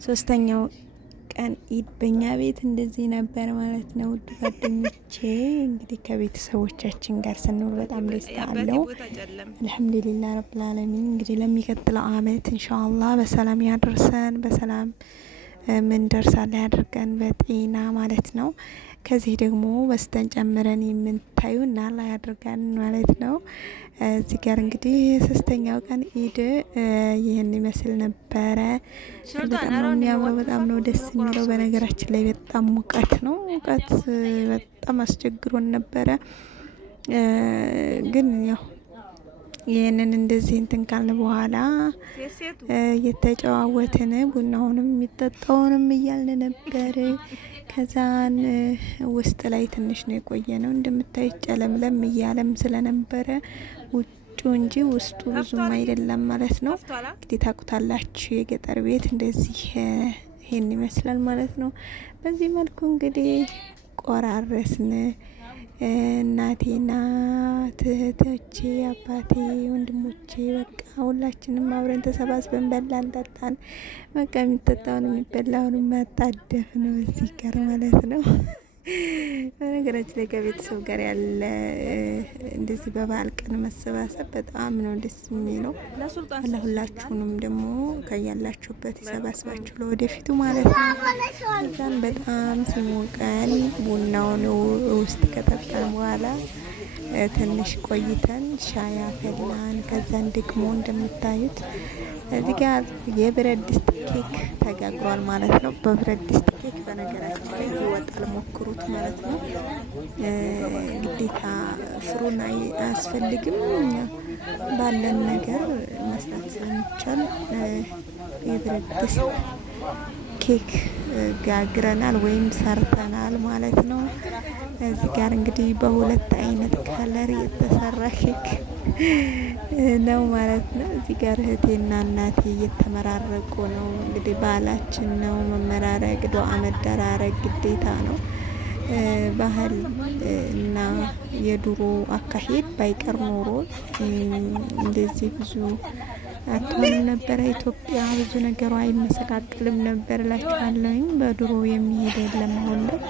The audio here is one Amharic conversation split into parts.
ሶስተኛው ቀን ኢድ በእኛ ቤት እንደዚህ ነበር ማለት ነው። ውድ ጓደኞቼ እንግዲህ ከቤተሰቦቻችን ጋር ስንውል በጣም ደስታ አለው። አልሐምዱሊላህ ረብል ዓለሚን። እንግዲህ ለሚቀጥለው አመት ኢንሻአላህ በሰላም ያደርሰን፣ በሰላም ምን ደርሳለ ያድርገን በጤና ማለት ነው። ከዚህ ደግሞ በስተን ጨምረን የምንታዩና አላህ ያድርገን ማለት ነው። እዚህ ጋር እንግዲህ ሶስተኛው ቀን ኢድ ይህን ይመስል ነበረ። በጣም ነው የሚያምረው፣ በጣም ነው ደስ የሚለው። በነገራችን ላይ በጣም ሙቀት ነው፣ ሙቀት በጣም አስቸግሮን ነበረ። ግን ያው ይህንን እንደዚህ እንትን ካልን በኋላ እየተጨዋወትን ቡናውንም የሚጠጣውንም እያልን ነበር። ከዛን ውስጥ ላይ ትንሽ ነው የቆየ ነው እንደምታዩት ጨለምለም እያለም ስለነበረ ውጩ እንጂ ውስጡ ብዙም አይደለም ማለት ነው። እንግዲህ ታውቁታላችሁ የገጠር ቤት እንደዚህ ይሄን ይመስላል ማለት ነው። በዚህ መልኩ እንግዲህ ቆራረስን። እናቴና እህቶቼ፣ አባቴ፣ ወንድሞቼ በቃ ሁላችንም አብረን ተሰባስበን በላን ጠጣን። በቃ የሚጠጣውን የሚበላውን ማጣደፍ ነው እዚህ ጋር ማለት ነው። በነገራችን ላይ ከቤተሰብ ጋር ያለ እንደዚህ በበዓል ቀን መሰባሰብ በጣም ነው ደስ የሚለው። ለሁላችሁንም ደግሞ ከያላችሁበት ይሰባስባችሁ ለወደፊቱ ማለት ነው። ከዛን በጣም ሲሞቀን ቡናውን ውስጥ ከጠጣን በኋላ ትንሽ ቆይተን ሻይ አፈላን። ከዛን ደግሞ እንደምታዩት እዚህ ጋር የብረት ድስት ኬክ ተጋግሯል ማለት ነው። በብረት ድስት ኬክ በነገራችን ላይ ይወጣል፣ ሞክሩት ማለት ነው። ግዴታ ፍሩን አያስፈልግም። ባለን ነገር መስራት ስለሚቻል የብረት ድስት ኬክ ጋግረናል ወይም ሰርተናል ማለት ነው። እዚህ ጋር እንግዲህ በሁለት አይነት ከለር የተሰራ ኬክ ነው ማለት ነው። እዚህ ጋር እህቴና እናቴ እየተመራረቁ ነው። እንግዲህ ባህላችን ነው መመራረቅ፣ ዱዓ መደራረግ ግዴታ ነው። ባህል እና የድሮ አካሄድ ባይቀር ኖሮ እንደዚህ ብዙ አትሆንም ነበረ። ኢትዮጵያ ብዙ ነገሯ አይመሰቃቅልም ነበር እላችኋለሁኝ። በድሮ የሚሄድ የለም አሁን ላይ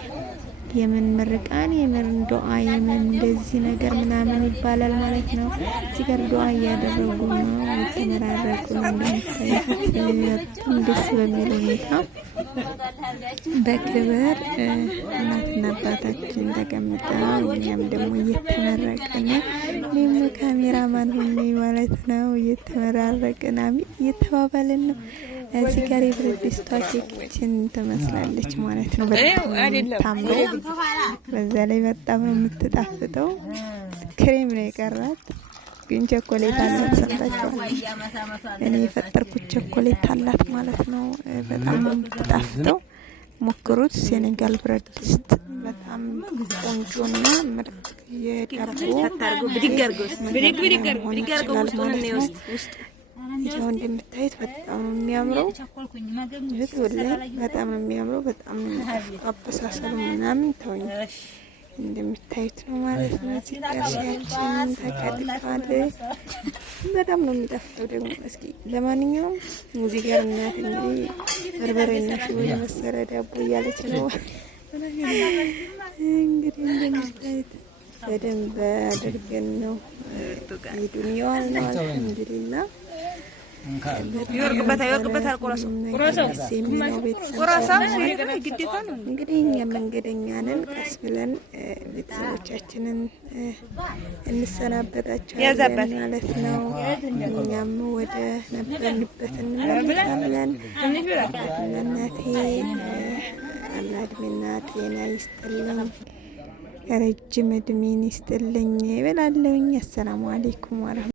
የምን ምርቃን የምን ዱዓ የምን እንደዚህ ነገር ምናምን ይባላል ማለት ነው። እዚህ ጋር ዱዓ እያደረጉ ነው፣ የተመራረቁ ነው። እንደምታዩት በጣም ደስ በሚል ሁኔታ በክብር እናትና አባታችን ተቀምጠው እኛም ደግሞ እየተመረቅን እኔም ካሜራማን ሆኜ ማለት ነው እየተመራረቅን አሚን እየተባባልን ነው። እዚህ ጋር የብረት ድስቷ ኬክችን ትመስላለች ማለት ነው። በጣም ታምረው፣ በዛ ላይ በጣም ነው የምትጣፍጠው። ክሬም ነው የቀራት ግን ቸኮሌት አላት። ሰምታችኋል። እኔ የፈጠርኩት ቸኮሌት አላት ማለት ነው። በጣም ነው የምትጣፍጠው። ሞክሩት። ሴኔጋል ብረት ድስት በጣም ቆንጆና ምርጥ የዳቦ መሆን ይችላል ማለት ነው። ይሄው እንደምታዩት በጣም ነው የሚያምረው። እህት ወላሂ በጣም ነው የሚያምረው። በጣም አበሳሰሉ ምናምን ተውኝ እንደምታዩት ነው ማለት ነው። እዚህ ጋር ሻያችን ተቀድቷል። በጣም ነው የሚጠፍተው ደግሞ። እስኪ ለማንኛውም እዚህ ጋር እናት እንግዲህ በርበሬና ሽሮ የመሰለ ዳቦ እያለች ነው እንግዲህ እንደምታዩት በደንብ አድርገን ነው ዱንያዋን ነው አልሐምዱሊላህ። ይወርቅበታል እንግዲህ እኛ መንገደኛ ነን። ቀስ ብለን ቤተሰቦቻችንን እንሰናበታቸዋለን ማለት ነው። እኛም ወደ ነበርንበት እንመለሳለን። እናቴ አላህ እድሜና ጤና ይስጥልኝ፣ ረጅም እድሜን ይስጥልኝ እላለሁኝ። አሰላሙ አለይኩም ወራህመቱላሂ